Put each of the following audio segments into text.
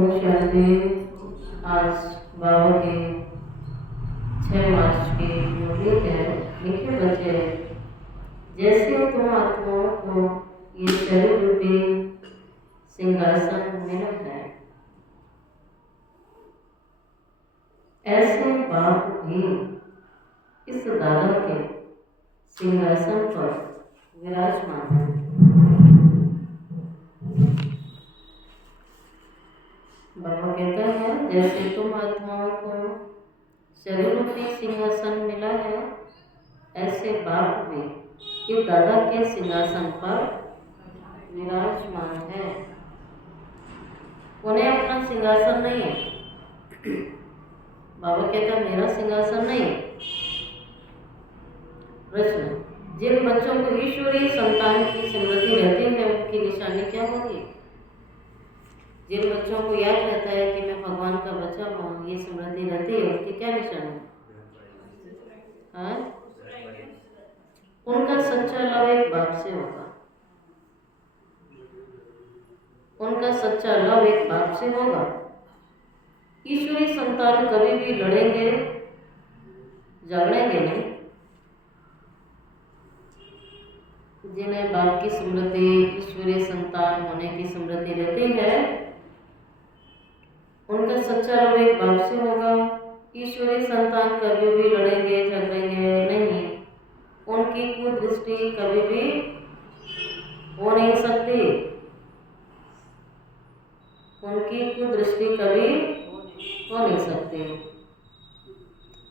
ओम शांति। आज बाबा के 6 मार्च की मुरली है। मीठे बच्चे, जैसे तुम आत्माओं को ये शरीर रूपी सिंहासन मिला है, ऐसे बाप भी इस दादा के सिंहासन पर विराजमान है। बाबा कहता है, जैसे तुम आत्माओं को शरीर रूपी सिंहासन मिला है, ऐसे बाप भी ये दादा के सिंहासन पर विराजमान है। उन्हें अपना सिंहासन नहीं है। बाबा कहता है, मेरा सिंहासन नहीं है। प्रश्न, जिन बच्चों को ईश्वरीय संतान की स्मृति रहती है, उनकी निशानी क्या होगी? जिन बच्चों को याद रहता है कि मैं भगवान का बच्चा हूँ, ये स्मृति रहती है, उनकी क्या निशानी है? उनका सच्चा लव एक बाप से होगा। उनका सच्चा लव एक बाप से होगा। ईश्वरीय संतान कभी भी लड़ेंगे, झगड़ेंगे नहीं। जिन्हें बाप की स्मृति, ईश्वरीय संतान होने की स्मृति रहती है, उनका सच्चा लव एक बाप से होगा। ईश्वरीय संतान कभी भी लड़ेंगे, झगड़ेंगे नहीं। उनकी कुदृष्टि कभी भी हो नहीं सकती। उनकी कुदृष्टि कभी हो नहीं सकती।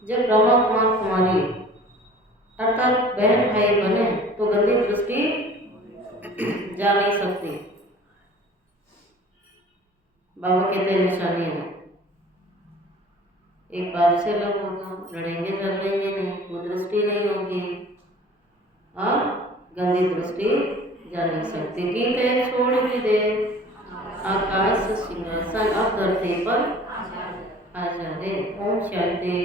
जब ब्रह्मा कुमार कुमारी अर्थात बहन भाई बने, तो गंदी दृष्टि जा नहीं सकती। बाबा कहते हैं, निशानी है एक बाप से लव होगा, लड़ेंगे झगड़ेंगे नहीं, कुदृष्टि नहीं होगी और गंदी दृष्टि जा नहीं सकती। गीत है, छोड़ भी दे आकाश सिंहासन, अब धरती पर आ जा दे। ओम शांति।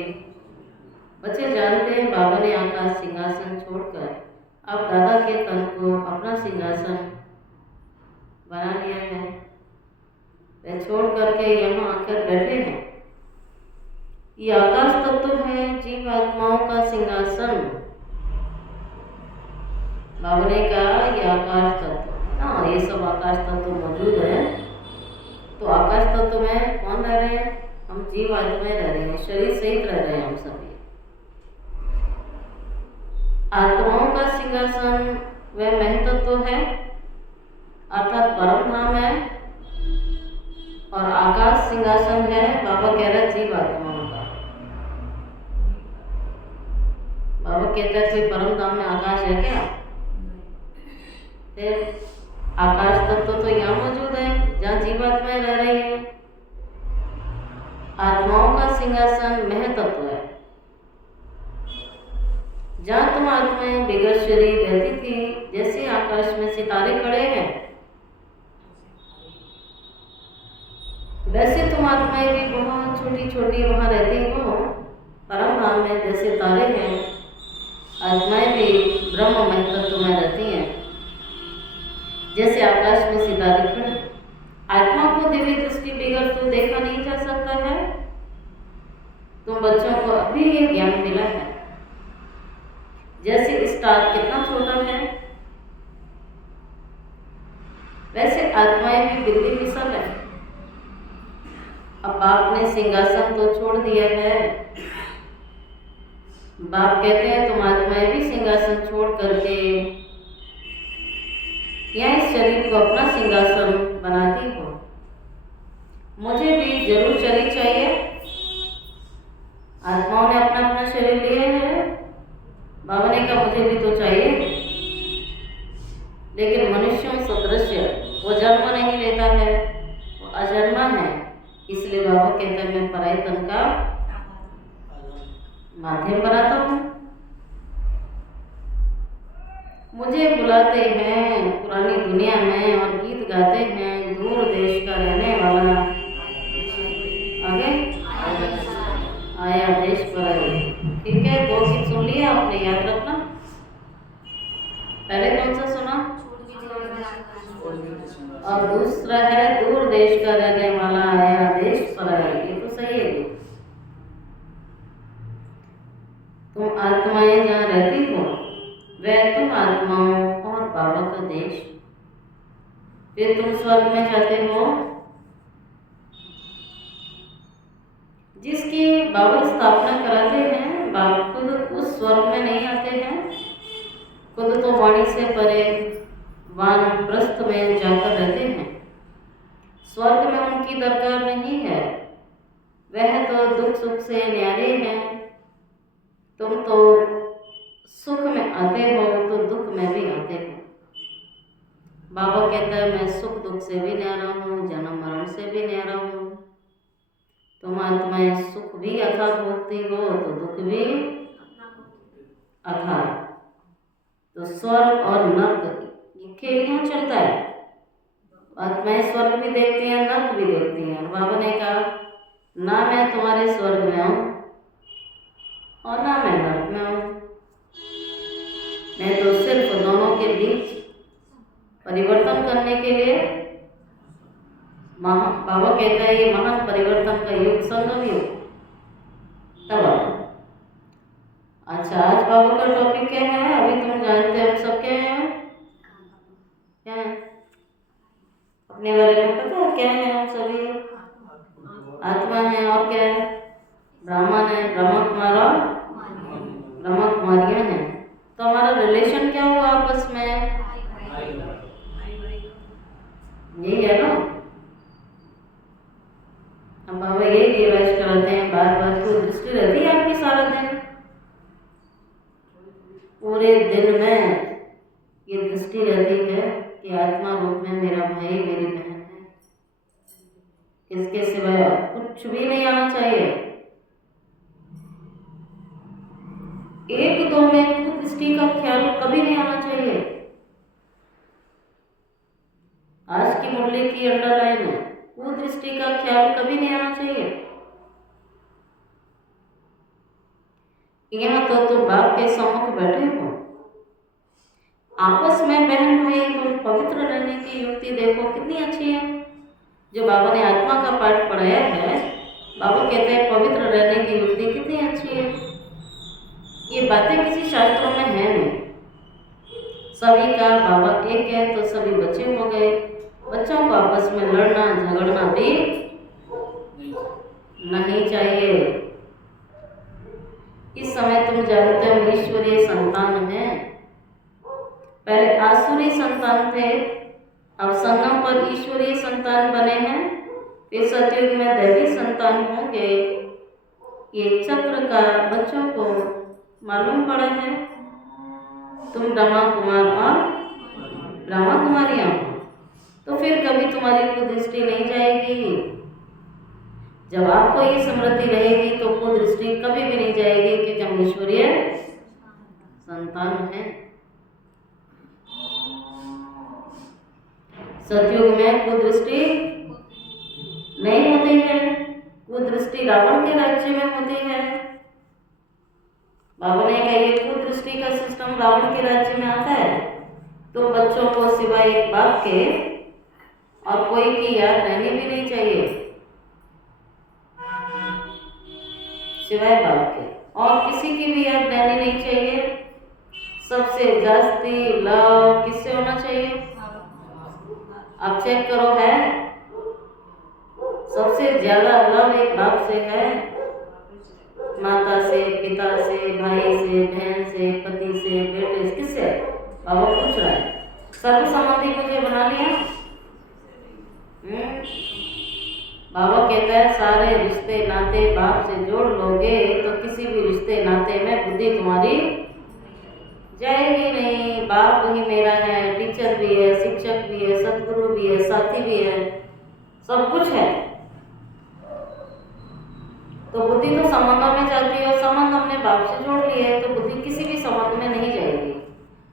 बच्चे जानते हैं, बाबा ने आकाश सिंहासन छोड़कर अब दादा के तन को अपना सिंहासन बना लिया है। वे छोड़ करके यहाँ आकर बैठे हैं। ये आकाश तत्व है जीव आत्माओं का सिंहासन। बाबा ने कहा, ये आकाश तत्व, हाँ ये सब आकाश तत्व मौजूद है। तो आकाश तत्व में कौन रह रहे हैं? हम जीव आत्माएं रह रहे हैं, शरीर सहित रह रहे हैं हम सभी। आत्माओं का सिंहासन वह महतत्व है, अर्थात परम धाम है, और आकाश सिंहासन है, बाबा कह रहा है, जीव आत्माओं का। बाबा कहता है, कोई परम धाम में आकाश है क्या? फिर आकाश तत्व तो यहाँ मौजूद है जहाँ जीवात्माएं रह रही हैं। आत्माओं का सिंहासन महतत्व है। जहाँ तुम आत्माएं बिगड़ शरीर रहती थी, जैसे आकाश में सितारे खड़े हैं, वैसे तुम आत्माएं भी बहुत छोटी छोटी वहाँ रहती हो। परम धाम में जैसे तारे हैं, आत्माएं भी ब्रह्म महतत्व में रहती हैं, जैसे आकाश में सितारे खड़े। आत्मा को दिव्य दृष्टि बिगड़ तो देखा नहीं जा सकता है। तुम बच्चों को अभी ये ज्ञान मिला है। जैसे स्टार कितना छोटा है, वैसे आत्माएं भी बिल्ली मिसल है। अब बाप ने सिंहासन तो छोड़ दिया है। बाप कहते हैं, तुम आत्माएं भी सिंहासन छोड़ करके या इस शरीर को अपना सिंहासन बनाती हो। मुझे भी जरूर शरीर चाहिए। आत्माओं ने अपना अपना शरीर लिया है। बाबा ने कहा, मुझे भी तो चाहिए, लेकिन मनुष्यों सदृश वो जन्म नहीं लेता है, वो अजन्मा है। इसलिए बाबा कहते हैं, मैं पराई तन का माध्यम बनाता हूँ। मुझे बुलाते हैं पुरानी दुनिया में और गीत गाते हैं, दूर देश का रहने वाला आगे आया देश पर। ठीक है, 2 गीत सुन लिया आपने, याद रखना। पहले कौन सा सुना? और दूसरा है, दूर देश का रहने वाला आया फिर तुम स्वर्ग में जाते हो। जिसकी बाबा स्थापना कराते हैं, बाबा खुद उस स्वर्ग में नहीं आते हैं, खुद तो वाणी से परे वानप्रस्थ में जाकर रहते हैं। स्वर्ग में उनकी दरकार नहीं है, वह तो दुख सुख से न्यारे हैं। तुम तो सुख में आते हो तो दुख में भी आते हो। बाबा कहता है मैं सुख दुख से भी न्यारा हूँ, जन्म मरण से भी न्यारा हूँ। तुम आत्माएं सुख भी अथा भोगती हो तो दुख भी अथा। तो स्वर्ग और नर्क ये खेल यहाँ चलता है। आत्माएं स्वर्ग भी देखती हैं, नर्क भी देखती हैं। बाबा ने कहा ना मैं तुम्हारे स्वर्ग में आऊँ और ना मैं नर्क में आऊँ, मैं तो सिर्फ दोनों के बीच परिवर्तन करने के लिए बाबा कहता है ये महान परिवर्तन का युग, संगम युग। तब अच्छा, आज बाबा का टॉपिक क्या है? अभी तुम जानते हो हम सब क्या है? क्या है अपने बारे में पता है? क्या है हम सभी? आत्मा है और क्या है? ब्राह्मण है, ब्रह्म कुमार और ब्रह्म कुमारियां हैं। तो हमारा रिलेशन क्या हुआ आपस में? यही है ना। हम बाबा यही रियलाइज कराते हैं बार बार कि दृष्टि रहती है आपकी सारा दिन, पूरे दिन में ये दृष्टि रहती है कि आत्मा रूप में मेरा भाई मेरी बहन है, इसके सिवाय कुछ भी नहीं आना चाहिए। एक दो में दृष्टि का ख्याल कभी नहीं आना चाहिए। आज की मुरली की अंडरलाइन है, कुदृष्टि का ख्याल कभी नहीं आना चाहिए। यहाँ तो तुम बाप के सम्मुख बैठे हो, आपस में बहन भाई तुम पवित्र रहने की युक्ति देखो कितनी अच्छी है। जो बाबा ने आत्मा का पाठ पढ़ाया है, बाबा कहते हैं पवित्र रहने की युक्ति कितनी अच्छी है। ये बातें किसी शास्त्रों में है नहीं। सभी का बाबा एक है तो सभी बच्चे हो गए। बच्चों को आपस में लड़ना झगड़ना भी नहीं चाहिए। इस समय तुम जानते हो ईश्वरीय संतान है। पहले आसुरी संतान थे, अब संगम पर ईश्वरीय संतान बने हैं, फिर सतयुग में दैवी संतान होंगे। ये चक्र का बच्चों को मालूम पड़ा है। तुम ब्रह्मा कुमार और ब्रह्मा कुमारियां हो, तो फिर कभी तुम्हारी कुदृष्टि नहीं जाएगी। जब आपको ये स्मृति रहेगी तो कुदृष्टि कभी भी नहीं जाएगी, क्योंकि हम ईश्वरीय संतान हैं। सतयुग में कुदृष्टि नहीं होती है, कुदृष्टि रावण के राज्य में होती है। बाबा ने कहा ये कुदृष्टि का सिस्टम रावण के राज्य में आता है, तो बच्चों को सिवाय एक बाप के और कोई की याद रहनी भी नहीं चाहिए, सिवाय बाप के और किसी की भी याद रहनी नहीं चाहिए। सबसे जास्ती लव किससे होना चाहिए? आप चेक करो, है सबसे ज्यादा लव एक बाप से है, माता से, पिता से, भाई से, बहन से, पति से, बेटे से, किससे? बाबा पूछ रहा है। सर्व संबंधी मुझे बना लिया। बाबा कहता है सारे रिश्ते नाते बाप से जोड़ लोगे तो किसी भी रिश्ते नाते में बुद्धि तुम्हारी जाएगी नहीं। बाप ही मेरा है, टीचर भी है, शिक्षक भी है, सदगुरु भी है, साथी भी है, सब कुछ है। तो बुद्धि तो संबंधों में जाती है और संबंध हमने बाप से जोड़ लिए है, तो बुद्धि किसी भी संबंध में नहीं जाएगी।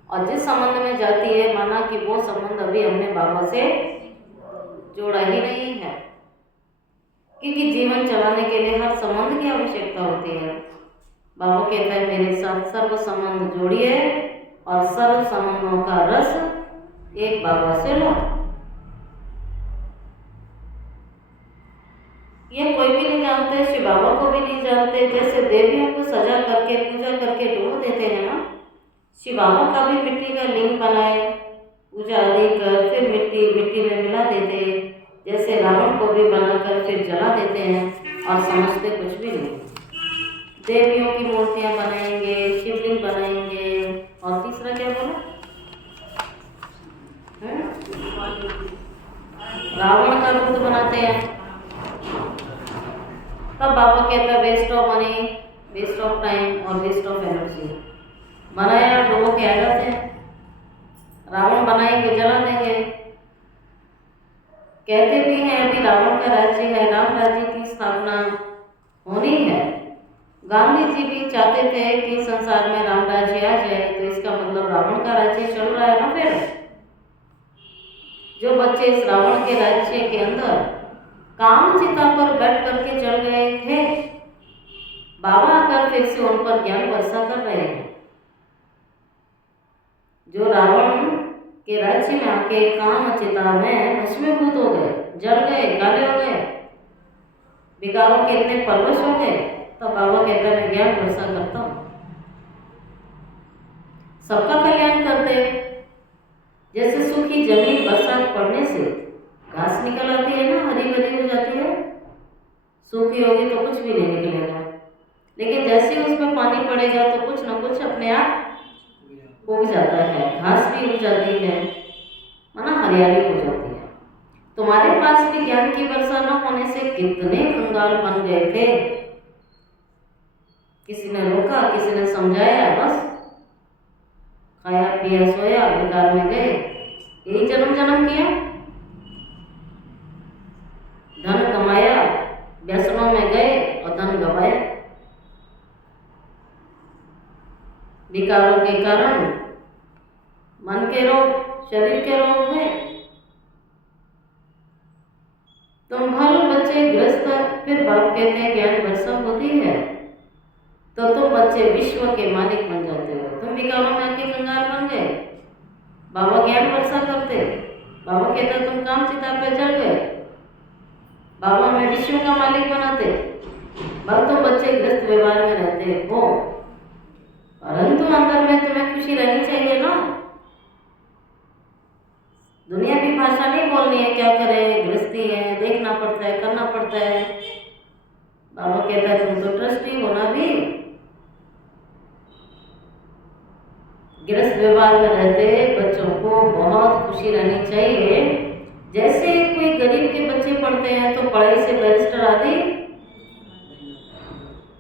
और जिस संबंध में जाती है माना कि वो संबंध अभी हमने बाबा से जोड़ा ही नहीं है, क्योंकि जीवन चलाने के लिए हर संबंध की आवश्यकता होती है। बाबा कहता है मेरे साथ सर्व संबंध जोड़िए और सर्व संबंधों का रस एक बाबा से लो। ये कोई भी नहीं जानते, शिव बाबा को भी नहीं जानते। जैसे देवियों को सजा करके पूजा करके डोल देते हैं ना, शिव बाबा का भी मिट्टी का लिंग बनाए, पूजा आदि कर फिर मिट्टी मिट्टी में मिला देते, जैसे रावण को भी बनाकर फिर जला देते हैं और समझते कुछ भी नहीं। देवियों की मूर्तियां बनाएंगे, शिवलिंग बनाएंगे, और तीसरा क्या बोला? रावण का बुत बनाते हैं। तब बाबा कहता है waste of money, waste of time और वेस्ट ऑफ एनर्जी। बनाया लोगों के आ जाते हैं, रावण बनाएंगे जला देंगे। कहते भी हैं अभी रावण का राज्य है, राम राज्य की स्थापना होनी है। गांधी जी भी चाहते थे कि संसार में राम राज्य आ जाए, तो इसका मतलब रावण का राज्य चल रहा है ना। फिर जो बच्चे इस रावण के राज्य के अंदर काम चिता पर बैठ करके चल गए थे, बाबा आकर फिर से उन पर ज्ञान वर्षा कर रहे हैं। जो रावण के राज्य में आके काम चिता में भस्मीभूत हो गए, जल गए, काले हो गए, विकारों के इतने परवश हो गए, तो बाबा कहता है मैं ज्ञान वर्षा करता हूँ, सबका कल्याण करते। जैसे सूखी जमीन बरसात पड़ने से घास निकल आती है ना, हरी भरी हो जाती है। सूखी होगी तो कुछ भी नहीं निकलेगा, लेकिन जैसे ही उसमें पानी पड़ेगा तो कुछ ना कुछ अपने आप उग जाता है, घास भी उग जाती है, माना हरियाली हो जाती है। तुम्हारे पास भी ज्ञान की वर्षा न होने से कितने कंगाल बन गए थे। किसी ने रोका, किसी ने समझाया, बस खाया पिया सोया, बेकार में गए, यही जन्म जन्म किया। धन कमाया, व्यसनों में गए और धन गवाया। विकारों के कारण मन के रोग, शरीर के रोग हुए। तुम भालो बच्चे ग्रस्त, फिर बाप कहते हैं ज्ञान वर्षा होती है तो तुम बच्चे विश्व के मालिक बन जाते हो। तुम विकारों में आके कंगाल बन गए, बाबा ज्ञान वर्षा करते, बाबा कहता तुम काम चिता पे जल गए, बाबा हमें विश्व का मालिक बनाते, बस तुम बच्चे ग्रस्त व्यवहार में रहते हो। परंतु अंदर में तुम्हें खुशी रहनी चाहिए ना। दुनिया की भाषा नहीं बोलनी है, क्या करें, गृहस्थी है, देखना पड़ता है, करना पड़ता है। बाबा कहता है तुम तो ट्रस्टी हो ना भी, गृहस्थ व्यवहार में रहते बच्चों को बहुत खुशी रहनी चाहिए। जैसे कोई गरीब के बच्चे पढ़ते हैं तो पढ़ाई से बैरिस्टर आदि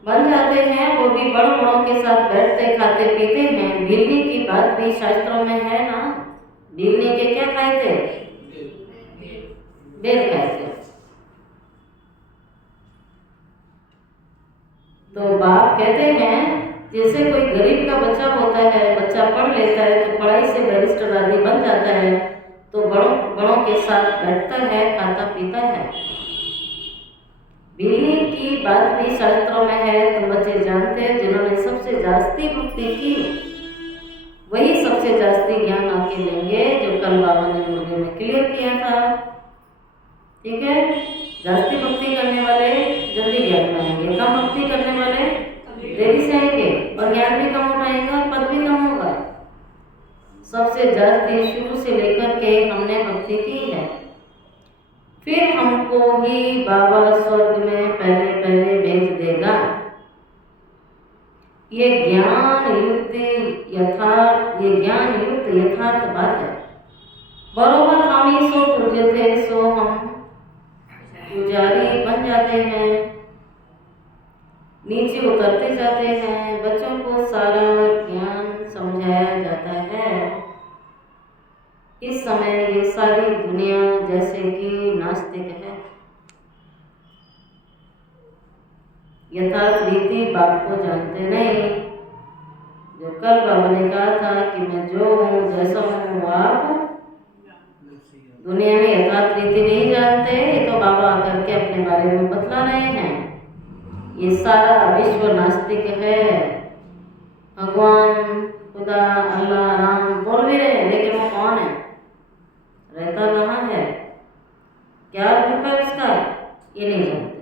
बन जाते हैं, वो भी बड़ों बड़ों के साथ बैठते खाते पीते हैं। भिलनी की बात भी शास्त्रों में है ना, भिलनी के क्या खाए थे? बेर खाए थे। तो बाप कहते हैं जैसे कोई गरीब का बच्चा होता है, बच्चा पढ़ लेता है तो पढ़ाई से बैरिस्टर आदि बन जाता है, तो बड़ों के साथ बैठता है, खाता पीता है। भिलनी की बात भी शास्त्रों में है, तुम बच्चे जानते हैं। जिन्होंने सबसे जास्ती भक्ति की वही सबसे जास्ती ज्ञान आके लेंगे, जो कल बाबा ने मुर्गे में क्लियर किया था। ठीक है, जास्ती भक्ति करने वाले जल्दी ज्ञान में आएंगे, कम भक्ति करने वाले देरी से आएंगे, और ज्ञान भी कम उठाएंगे और पद भी कम होगा। सबसे जास्ती शुरू से लेकर के हमने भक्ति की है, फिर हमको ही बाबा स्वर्ग में पहले पहले भेज देगा। ये ज्ञान युक्त यथार्थ बात है। बरोबर हम ही सो पूज्य थे, सो हम पुजारी बन जाते हैं, नीचे उतरते जाते हैं। बच्चों को सारा ज्ञान समझाया जाता है। इस समय ये सारी दुनिया जैसे कि नास्तिक है। यथार्थ रीति बाप को जानते नहीं। जो कल बाबा ने कहा था कि मैं जो हूँ जैसा हूँ आप दुनिया में यथार्थ रीति नहीं जानते, ये तो बाबा आकर के अपने बारे में बतला रहे हैं। ये सारा विश्व नास्तिक है। भगवान, खुदा, अल्लाह, राम बोल भी रहे हैं, लेकिन वो कौन है, रहता कहाँ है, क्या रूप है उसका, ये नहीं जानते।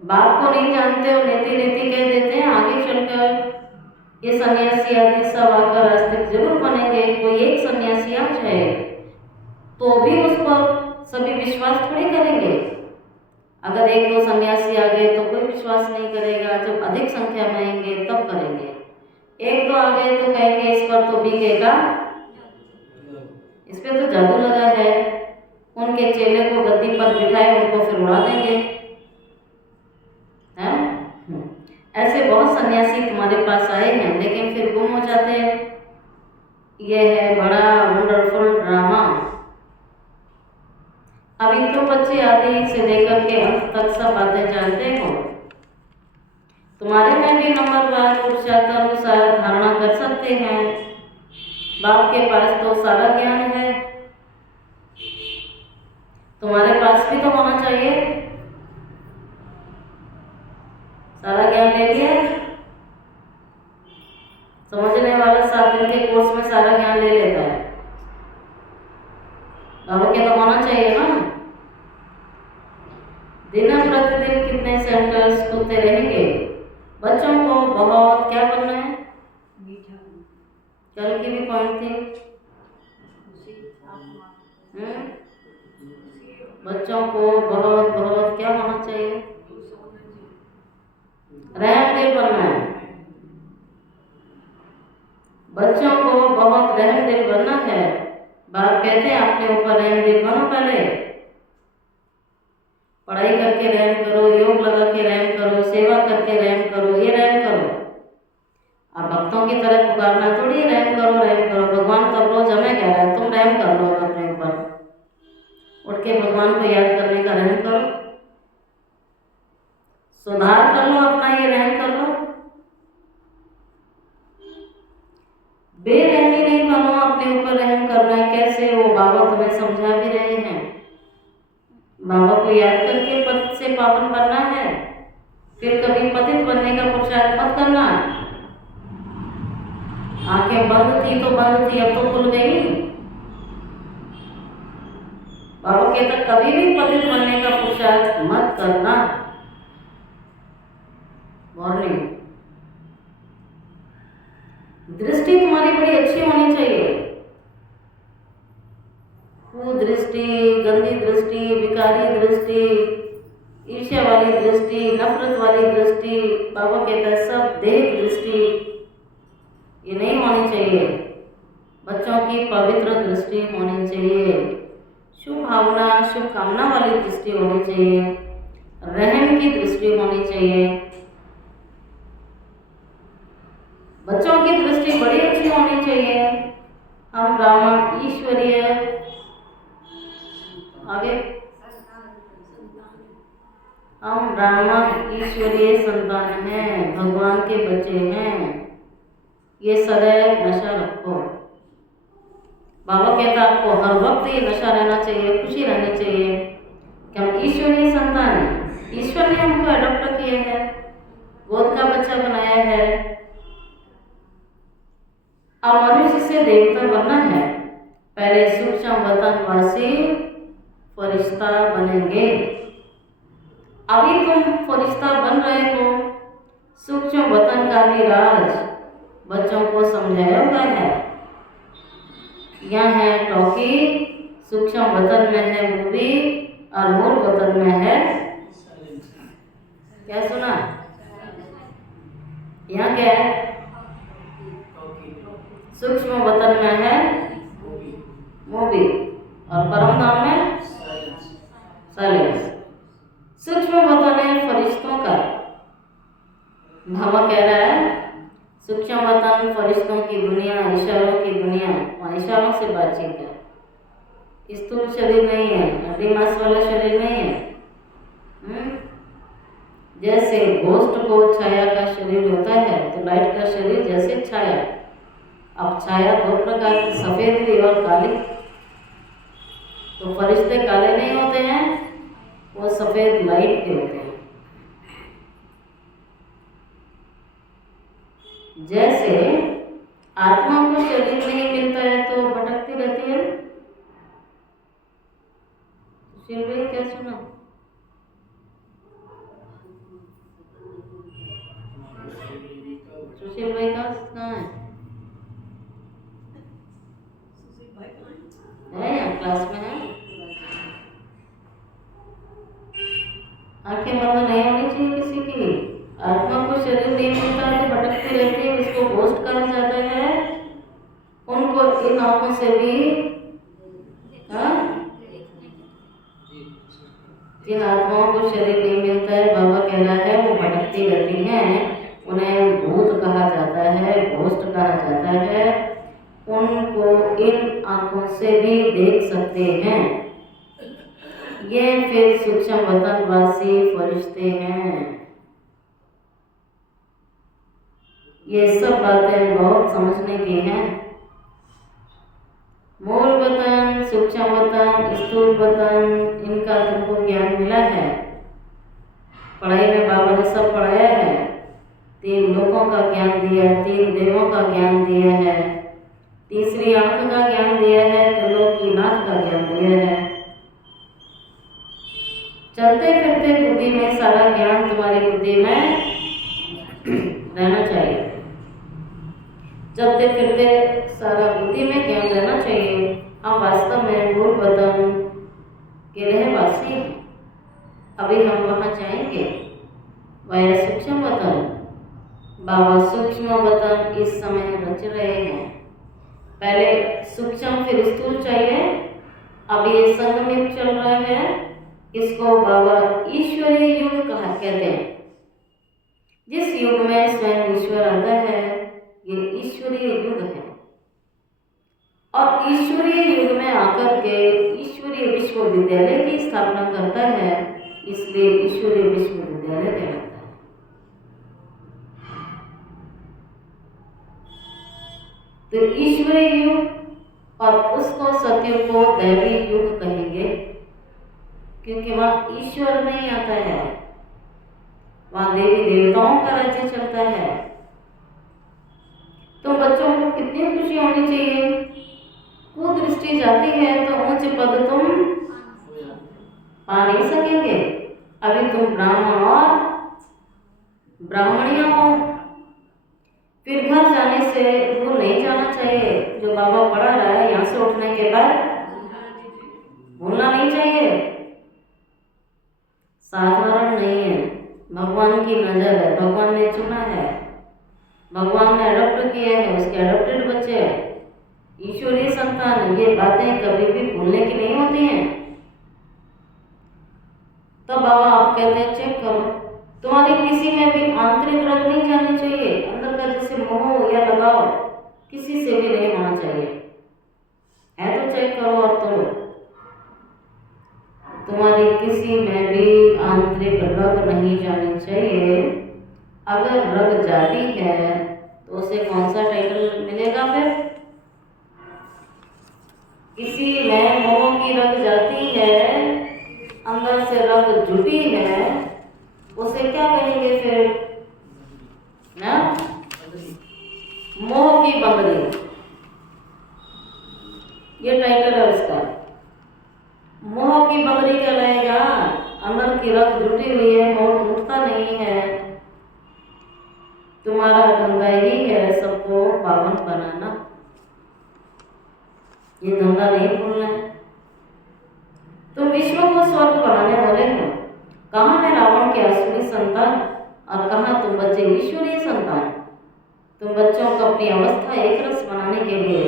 बाप को नहीं जानते और नीति नीति कह देते हैं आगे चलकर। ये सन्यासी आदि सब आकर आस्तिक जरूर बनेंगे। कोई एक सन्यासी आ जाए तो भी उस पर सभी विश्वास थोड़ी करेंगे। अगर एक दो सन्यासी आ गए तो कोई विश्वास नहीं करेगा, जब अधिक संख्या में आएंगे तब करेंगे। एक दो आ गए तो कहेंगे इस पर तो बिकेगा, इस पे तो जादू लगा है। उनके चेले को गद्दी पर बिठाए उनको फिर उड़ा देंगे। हैं? ऐसे बहुत सन्यासी तुम्हारे पास आए हैं लेकिन फिर गुम हो जाते हैं। यह है बड़ा वंडरफुल ड्रामा। अभी तो बच्चे आदि से लेकर के अंत तक सब बातें जानते हो। तुम्हारे में भी नंबरवार पुरुषार्थानुसार धारणा कर सकते हैं। बाप के पास तो सारा ज्ञान है, तुम्हारे पास भी तो होना चाहिए। सारा ज्ञान ले लिया। समझने वाला 7 दिन के कोर्स में सारा ज्ञान ले लेता है। बाबा के तो होना चाहिए ना। दिन प्रतिदिन कितने सेंटर्स खुलते रहेंगे। बच्चों को बहुत क्या बनना है। कल की भी पॉइंट थी। बच्चों को बहुत बहुत क्या होना चाहिए, रहमदिल बनना है। बच्चों को बहुत रहमदिल बनना है। बाप कहते हैं अपने ऊपर रहमदिल बनो। पहले पढ़ाई करके रहम करो, योग लगा के रहम करो, सेवा करके रहम करो, ये रहम करो। अब भक्तों की तरह पुकारना थोड़ी रहम करो। भगवान तो रोज हमें कह रहा है तुम रहम कर लो अपने ऊपर। उठ के भगवान को याद करने का रहम करो, सुधार कर लो अपना, ये रहम कर लो। बेरहमी नहीं बनो, अपने ऊपर रहम करना है। कैसे? वो बाबा तुम्हें समझा भी रहे हैं। बाबा को याद करके पतित से पावन बनना है। फिर कभी पतित बनने का पुरुषार्थ मत करना। आंखें बंद थी तो बंद थी, अब तो खुल गई। बाबा कहता कभी भी पतित बनने का पुरुषार्थ मत करना। मॉर्निंग दृष्टि तुम्हारी बड़ी अच्छी होनी चाहिए। कुदृष्टि, गंदी दृष्टि, विकारी दृष्टि, ईर्ष्या वाली दृष्टि, नफरत वाली दृष्टि, बाबा कहता है सब देह दृष्टि, ये नहीं होनी चाहिए। बच्चों की पवित्र दृष्टि होनी चाहिए। शुभ भावना, शुभ कामना वाली दृष्टि होनी चाहिए। रहम की दृष्टि होनी चाहिए। बच्चों की दृष्टि बड़ी अच्छी होनी चाहिए। हम ब्राह्मण ईश्वरीय आगे हम ब्राह्मण ईश्वरीय संतान हैं, भगवान के बच्चे हैं। ये सदैव नशा रखो। बाबा कहता आपको हर वक्त ये नशा रहना चाहिए, खुशी रहनी चाहिए कि हम ईश्वरीय संतान हैं। ईश्वर ने हमको अडॉप्ट किया है, गोद का बच्चा बनाया है। अब मनुष्य से देवता बनना है। पहले सूक्ष्म वतनवासी फरिश्ता बनेंगे। अभी तुम फरिश्ता बन रहे हो। सूक्ष्म वतन का भी राज बच्चों को समझाया हुआ है। यहाँ है टॉकी, सूक्ष्म वतन में है मूवी और मूल वतन में है क्या सुना? यहाँ क्या है? सूक्ष्म वतन में है मूवी और परम धाम में साइलेंस। सूक्ष्म वतन है फरिश्तों का। बाबा कह रहा है सूक्ष्म वतन फरिश्तों की दुनिया, इशारों की दुनिया, वहाँ इशारों से बातचीत है। स्थूल शरीर नहीं है, हड्डी मांस वाला शरीर नहीं है। जैसे घोस्ट को छाया का शरीर होता है तो लाइट का शरीर जैसे छाया। अब छाया दो प्रकार की, सफेद भी और काली। तो फरिश्ते काले नहीं होते हैं, वो सफेद लाइट के होते हैं। जैसे आत्मा को शरीर नहीं मिलता है तो भटकती रहती है। सुशील भाई क्या सुना? सुशील भाई का क्लास में है? आंखें बंद नहीं होनी चाहिए किसी की। आत्मा को शरीर नहीं मिलता है, भटकती रहती है, उसको घोस्ट कहा जाता है। उनको इन आंखों से भी जिन आत्माओं को शरीर नहीं मिलता है, बाबा कह रहा है वो भटकती रहती हैं, उन्हें भूत कहा जाता है, घोस्ट कहा जाता है। उनको इन आंखों से भी देख सकते हैं। ये फिर सूक्ष्म वतनवासी फरिश्ते हैं। ये सब बातें बहुत समझने की हैं। मूल वतन, सूक्ष्म वतन, स्थूल वतन, इनका तुमको ज्ञान मिला है। पढ़ाई में बाबा ने सब पढ़ाया है। 3 लोकों का ज्ञान दिया है, 3 देवों का ज्ञान दिया है, तीसरी आंख का ज्ञान दिया है, त्रिलोकीनाथ का ज्ञान दिया है। चलते फिरते बुद्धि में सारा ज्ञान तुम्हारी बुद्धि में रहना चाहिए। चलते फिरते सारा बुद्धि में ज्ञान रहना चाहिए। हम वास्तव में मूल वतन के रहवासी हैं। अभी हम वहाँ जाएंगे, वह सूक्ष्म वतन। बाबा सूक्ष्म वतन इस समय रच रहे हैं। पहले सूक्ष्म फिर स्थूल चाहिए। अब ये संगम युग चल रहा है, इसको बाबा ईश्वरीय युग कहते हैं। जिस युग में स्वयं ईश्वर आता है, ये ईश्वरीय युग है। और ईश्वरीय युग में आकर के ईश्वरीय विश्वविद्यालय की स्थापना करता है, इसलिए ईश्वरीय विश्वविद्यालय कहलाता है। तो ईश्वरीय युग और उसको सत्युग को दैवी युग कहेंगे, क्योंकि वहाँ ईश्वर नहीं आता है, वहाँ देवी देवताओं का राज्य चलता है। तो बच्चों को कितनी खुशी होनी चाहिए। कुदृष्टि जाती है तो उच्च पद तुम पा नहीं सकेंगे। अभी तुम ब्राह्मण और ब्राह्मणिया हो। फिर घर जाने से दूर नहीं जाना चाहिए। जो बाबा पढ़ा रहा है, यहाँ से उठने के बाद भूलना नहीं चाहिए। साधारण नहीं है, भगवान की नजर है, भगवान ने चुना है, भगवान ने अडॉप्ट किया है, उसके अडॉप्टेड बच्चे हैं, ईश्वरीय संतान। ये बातें कभी भी भूलने की नहीं होती हैं। तो बाबा आप कहते हैं चेक करो, तुम्हारी किसी में भी आंतरिक रंग नहीं जानी चाहिए। अंदर का जैसे मोह या लगाव किसी से भी नहीं होना चाहिए। है तो चेक करो और तोड़ो। तुम्हारी किसी में भी आंतरिक रग नहीं जानी चाहिए। अगर रग जाती है तो उसे कौन सा टाइटल मिलेगा? फिर किसी में मोह की रग जाती है, अंदर से रग जुटी है, उसे क्या कहेंगे फिर? ना, मोह की बंगड़ी, ये टाइटल है उसका। मोह की बंगड़ी कहलाएगा। अंदर की रग जुटी हुई है, मोह टूटता नहीं है। तुम्हारा धंधा ही है सबको पावन बनाना। ये धंधा नहीं भूलना है। तुम विश्व को स्वर्ग बनाने वाले हो। कहाँ है रावण के आसुरी संतान और कहाँ तुम बच्चे ईश्वरीय संतान। तुम बच्चों को अपनी अवस्था एक रस बनाने के लिए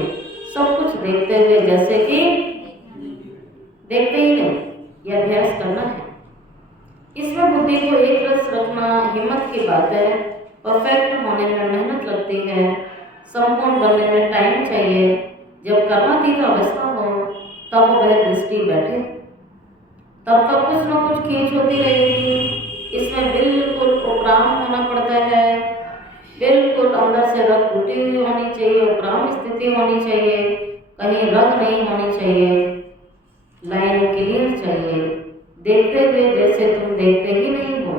सब कुछ देखते हुए, जैसे कि देखते ही नहीं, यह अभ्यास करना है। इसमें बुद्धि को एक रस रखना हिम्मत की बात है। परफेक्ट होने में मेहनत लगती है, संपूर्ण बनने में टाइम चाहिए। जब कर्मातीत अवस्था हो तब वह दृष्टि बैठे, तब तक कुछ न कुछ खींच होती रहेगी। इसमें बिल्कुल उपराम होना पड़ता है, बिल्कुल अंदर से रग टूटी हुई होनी चाहिए, उपराम स्थिति होनी चाहिए, कहीं रग नहीं होनी चाहिए, लाइन क्लियर चाहिए। देखते हुए जैसे तुम देखते ही नहीं हो,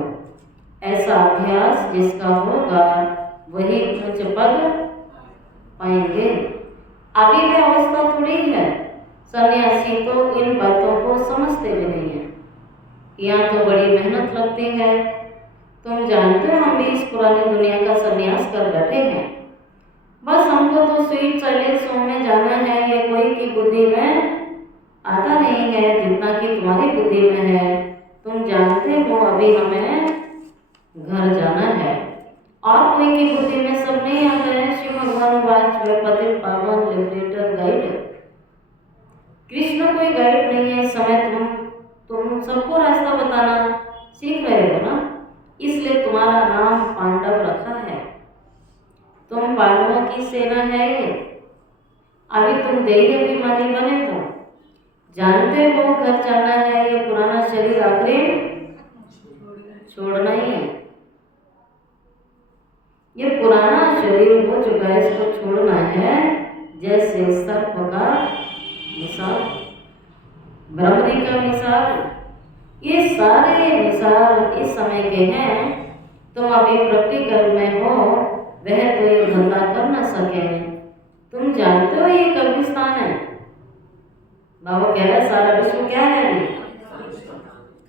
ऐसा अभ्यास जिसका होगा वही उच्च पद पाएंगे। अभी भी अवस्था थोड़ी है, सन्यासी तो इन बातों को समझते भी नहीं है। यहाँ तो बड़ी मेहनत लगती है। तुम जानते हो हम भी इस पुरानी दुनिया का सन्यास कर बैठे हैं। बस हमको तो स्वीट साइलेंस में जाना है, ये कोई की बुद्धि में बुद्धि में है। तुम जानते हो अभी हमें घर जाना है। और कोई की बुद्धि में सब नहीं आता है। श्री भगवान वाच पतित पावन लिबरेटर गाइड। कृष्ण कोई गाइड नहीं है। इस समय तुम सबको रास्ता बताना सीख रहे हो ना, इसलिए तुम्हारा नाम पांडव रखा है। तुम पांडवों की सेना है ये। अभी तुम देही अभिमानी बने हो, जानते हो घर जाना है। ये पुराना शरीर आखिरी छोड़ना ही है। ये पुराना शरीर हो चुका है, इसको छोड़ना है। जैसे सर्प का मिसाल, ब्रह्मरी का मिसाल, ये सारे मिसाल इस समय के हैं। तुम अभी प्रैक्टिकल में हो, वह तो ये धंधा कर न सके। तुम जानते हो ये कब्रिस्तान है। बाबा कह रहे सारा विश्व क्या है, अभी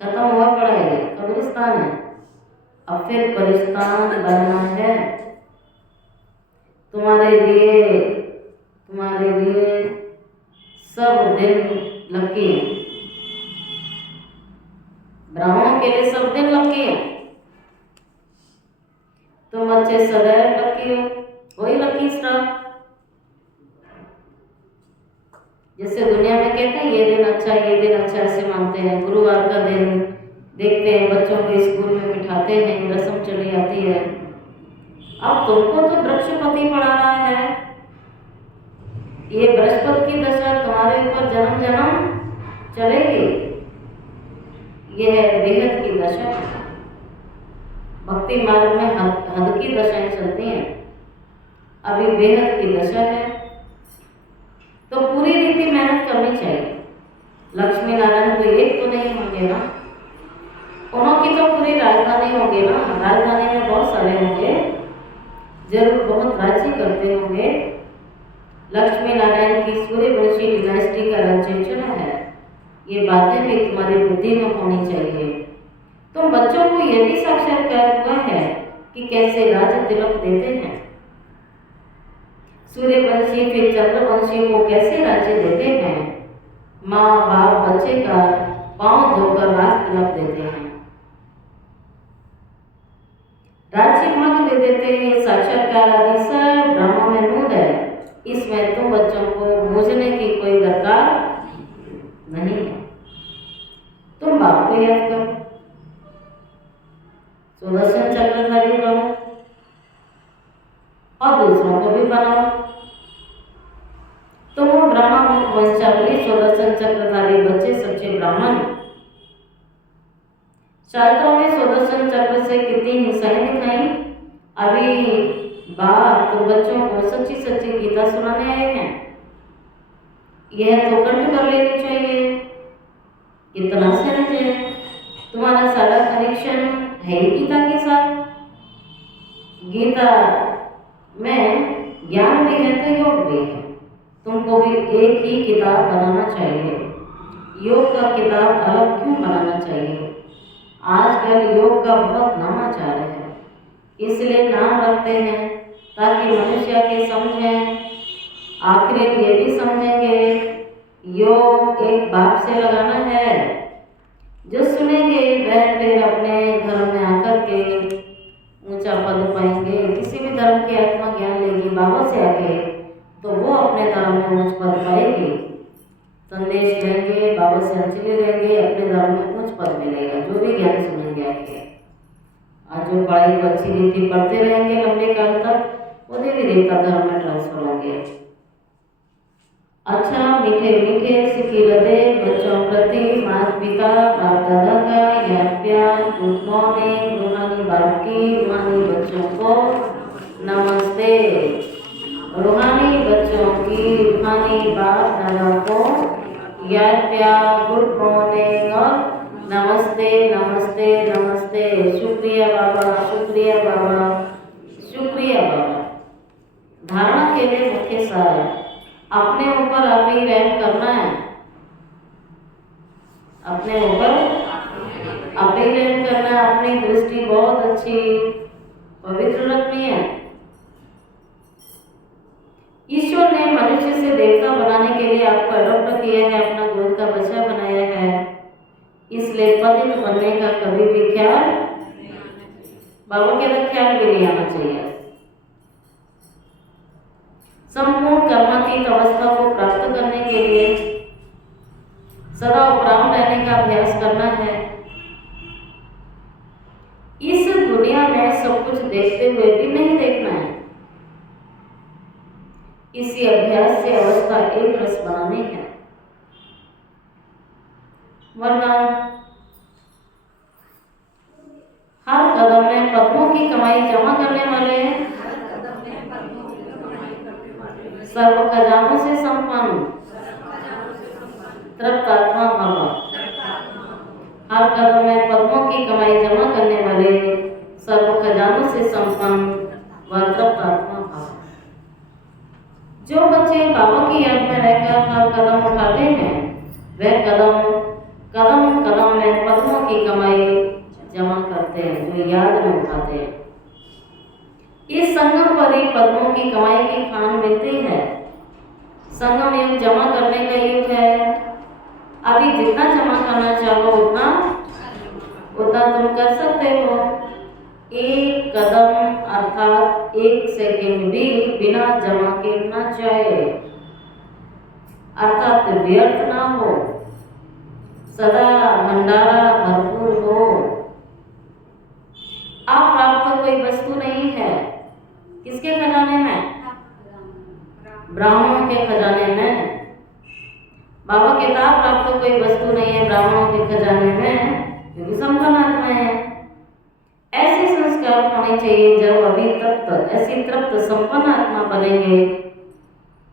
खत्म हुआ पड़ा है, कब्रिस्तान है। अब फिर परिस्तान बनना है। तुम्हारे लिए सब दिन लकी है। ब्राह्मणों के लिए सब दिन लकी है। तुम बच्चे सदैव लकी हो, कोई लकी स्टाफ। जैसे दुनिया में कहते हैं ये दिन अच्छा, ये दिन अच्छा, ऐसे मानते हैं। गुरुवार का दिन देखते हैं, बच्चों को स्कूल में बिठाते हैं, रस्म चली आती है। अब तुमको तो बृहस्पति पढ़ा रहा है। ये बृहस्पति की दशा तुम्हारे ऊपर जन्म जन्म चलेगी। यह है बेहद की दशा। भक्ति मार्ग में हद की दशाएं चलती हैं, अभी बेहद की दशा है। तो पूरी रीति मेहनत करनी चाहिए। लक्ष्मी नारायण तो एक तो नहीं होंगे ना, उनकी तो पूरी राजधानी होगी ना। राजधानी में बहुत सारे होंगे, जरूर बहुत राज्य करते होंगे। लक्ष्मी नारायण की सूर्यवंशी डिनास्टी का राज्य चला है। ये बातें भी तुम्हारी बुद्धि में होनी चाहिए। तुम बच्चों को यह भी साक्षात्कार हुआ है कि कैसे राजा तिलक देते हैं। सूर्यवंशी फिर चंद्रवंशी को कैसे राज्य देते हैं। माँ बाप बच्चे का पांव धोकर राज तिलक देते हैं, राज्य भाग दे देते हैं। ये साक्षात्कार आदि सब ब्रह्म में नूद है। इसमें तुम बच्चों को बूझने की कोई दरकार नहीं है। तुम बाप को याद करो, सुदर्शन चक्रधारी बनो और दूसरों को भी बनाओ। तुम वो ब्राह्मण वंशावली सुदर्शन चक्रधारी बच्चे सच्चे ब्राह्मण। शास्त्रों में सुदर्शन चक्र से कितनी हिंसाएं दिखाई। अभी बाप तो बच्चों को सच्ची सच्ची गीता सुनाने आए हैं। यह तो कंठ कर लेनी चाहिए। कितना सहज है, तुम्हारा सारा कनेक्शन है गीता के साथ। गीता में ज्ञान भी है तो योग भी है। तुमको भी एक ही किताब बनाना चाहिए। योग का किताब अलग क्यों बनाना चाहिए। आजकल योग का बहुत नामाचार है, इसलिए नाम रखते हैं ताकि मनुष्य के समझें। आखिर ये भी समझेंगे योग एक बाप से लगाना है। जो सुनेंगे वह फिर अपने धर्म में आकर के ऊंचा पद पाएंगे। किसी भी धर्म की आत्मा ज्ञान लेगी बाबा से आके तो वो अपने धर्म में ऊंच पद पाएगी। संदेश लेंगे, बाबा से अंजलि लेंगे, अपने धर्म में ऊंच पद मिलेगा। जो भी ज्ञान सुनेंगे आगे, आज जो पढ़ाई को अच्छी रीति पढ़ते रहेंगे लंबे काल तक, वो देवी देवता धर्म में ट्रांसफर होंगे। अच्छा मीठे मीठे सिखी हृदय बच्चों प्रति माता पिता बाप दादा का याद प्यार। गुड मॉर्निंग रूहानी बाप की रूहानी बच्चों को नमस्ते। रूहानी बच्चों की रूहानी बाप दादा को याद प्यार, गुड मॉर्निंग और नमस्ते नमस्ते नमस्ते। शुक्रिया बाबा, शुक्रिया बाबा, शुक्रिया बाबा। धारणा के लिए मुख्य सार अपने ऊपर आप ही रहम करना है। अपने ऊपर आप ही रहम करना है। अपनी दृष्टि बहुत अच्छी पवित्र रखनी है। ईश्वर ने मनुष्य से देवता बनाने के लिए आपको अडॉप्ट किया है, अपना गोद का बच्चा बनाया है। इसलिए पतित बनने का कभी भी ख्याल बाबा के ख्याल भी नहीं आना चाहिए। संपूर्ण कर्मातीत अवस्था को प्राप्त करने के लिए सदा उपराम रहने का अभ्यास करना है। इस दुनिया में सब कुछ देखते हुए भी नहीं देखना है। इसी अभ्यास से अवस्था एक रस बनानी है। वरदान, हर कदम में पद्मों की कमाई जमा करने वाले, सर्व खजानों से संपन्न, तृप्तात्मा भव। हर कदम में पद्मों की कमाई जमा करने वाले, सर्व खजानों से संपन्न व तृप्तात्मा भव। जो बच्चे बाबा की याद में रहकर हर कदम उठाते हैं, वह कदम कदम में पद्मों की कमाई जमा करते हैं, जो याद में उठाते हैं। इस संगम पर ही पद्मों की कमाई की खान मिलती है। संगम युग जमा करने का युग है। अभी जितना जमा करना चाहो उतना तुम कर सकते हो। एक कदम अर्थात एक सेकंड भी बिना जमा के ना जाए, अर्थात व्यर्थ ना हो, सदा भंडारा भरपूर हो। आप प्राप्त कोई वस्तु नहीं है। किसके खजाने में? ब्राह्मणों के खजाने में। बाबा के किताब प्राप्त कोई वस्तु नहीं है ब्राह्मणों के खजाने में, क्योंकि संपन्न आत्मा है। ऐसे संस्कार होने चाहिए। जब अभी तृप्त ऐसी तृप्त संपन्न आत्मा बनेंगे,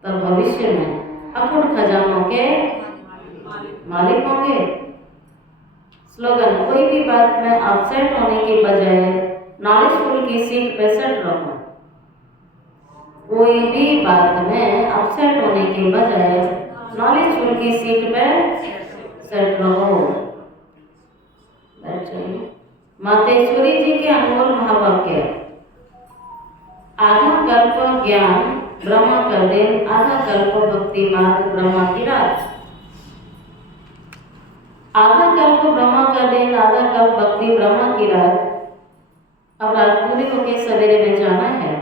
तब भविष्य में अखंड खजानों के मालिक होंगे। स्लोगन, कोई भी बात में अपसेट होने की बजाय नॉलेजफुल की सीट पे सेट रहो। कोई भी बात में अपसेट होने के बजाय नॉलेजफुल की सीट पे सेट रहो। मातेश्वरी जी के अनमोल महावाक्य, आधा कल्प ज्ञान ब्रह्मा का दिन, आधा कल्प भक्ति मार्ग ब्रह्मा की रात। आधा कल्प ब्रह्मा का दिन, आधा कल्प भक्ति ब्रह्मा की रात। अब रात पूरी होके सवेरे में जाना है।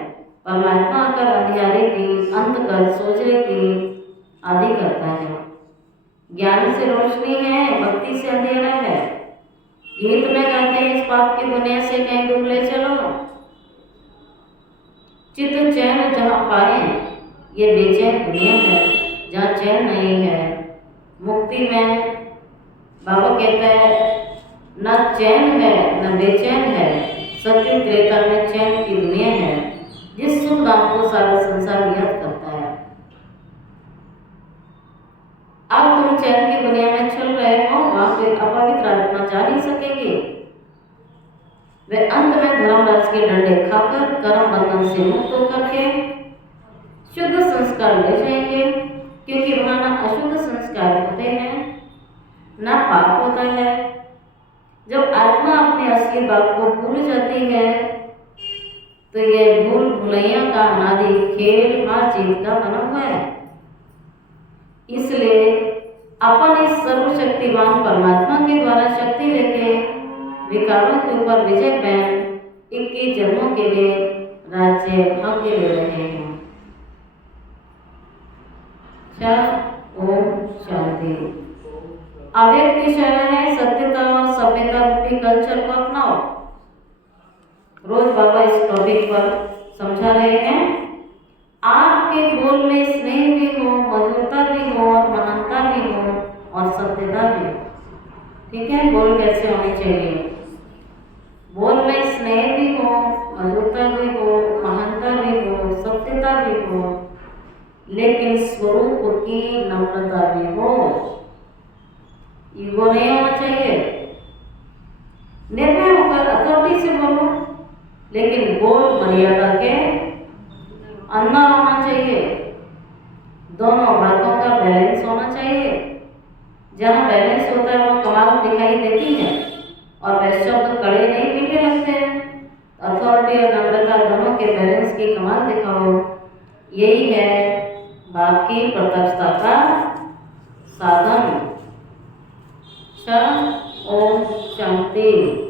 परमात्मा आकर अंधियारे की अंत कर सोचने की आदि करता है। ज्ञान से रोशनी है, भक्ति से अंधेरा है। गीत में कहते हैं, इस पाप की दुनिया से कहीं दूर ले चलो। चित्त चैन जहाँ पाए, ये बेचैन दुनिया है जहाँ चैन नहीं है। मुक्ति में बाबा कहता है, न चैन है न बेचैन है, सत्य त्रेता में चैन की दुनिया है। जिस सुख धाम को सारा संसार याद करता है। अब तुम चैन की दुनिया में चल रहे हो, वहां पे अपवित्र आत्मा जा नहीं सकेगी। वे अंत में धर्मराज के डंडे खाकर कर्म बंधन से मुक्त होकर के शुद्ध संस्कार ले जाएंगे, क्योंकि वहां ना अशुद्ध संस्कार होते हैं ना पाप होता है। जब आत्मा अपने असली बाप को भूल जाती है, तो यह भूल भुलैया का अनादि खेल हार जीत का बना हुआ है। इसलिए अपन इस सर्वशक्तिवान परमात्मा के द्वारा शक्ति लेके विकारों के ऊपर विजय पहन 21 जन्मों के लिए राज्य भाग्य ले रहे हैं। ओम शांति। अव्यक्त की शरण है, सत्यता और सभ्यता रूपी कल्चर को अपनाओ। रोज बाबा इस टॉपिक पर समझा रहे हैं। आपके बोल में स्नेह भी हो, मधुरता भी हो और महानता भी हो और सत्यता भी हो। ठीक है, बोल कैसे होने चाहिए? बोल में स्नेह भी हो, मधुरता भी हो, महानता भी हो, सत्यता भी हो, लेकिन स्वरूप की नम्रता भी हो। ईगो नहीं होना चाहिए। निर्भय होकर अथॉरिटी से बोलो, लेकिन बोल मर्यादा के अंदर होना चाहिए। दोनों बातों का बैलेंस होना चाहिए। जहाँ बैलेंस होता है वो कमाल दिखाई देती है और वह शब्द कड़े नहीं मीठे लगते हैं। अथॉरिटी और नम्रता दोनों के बैलेंस की कमाल दिखाओ। यही है बाप की प्रत्यक्षता का साधन। ओम शांति।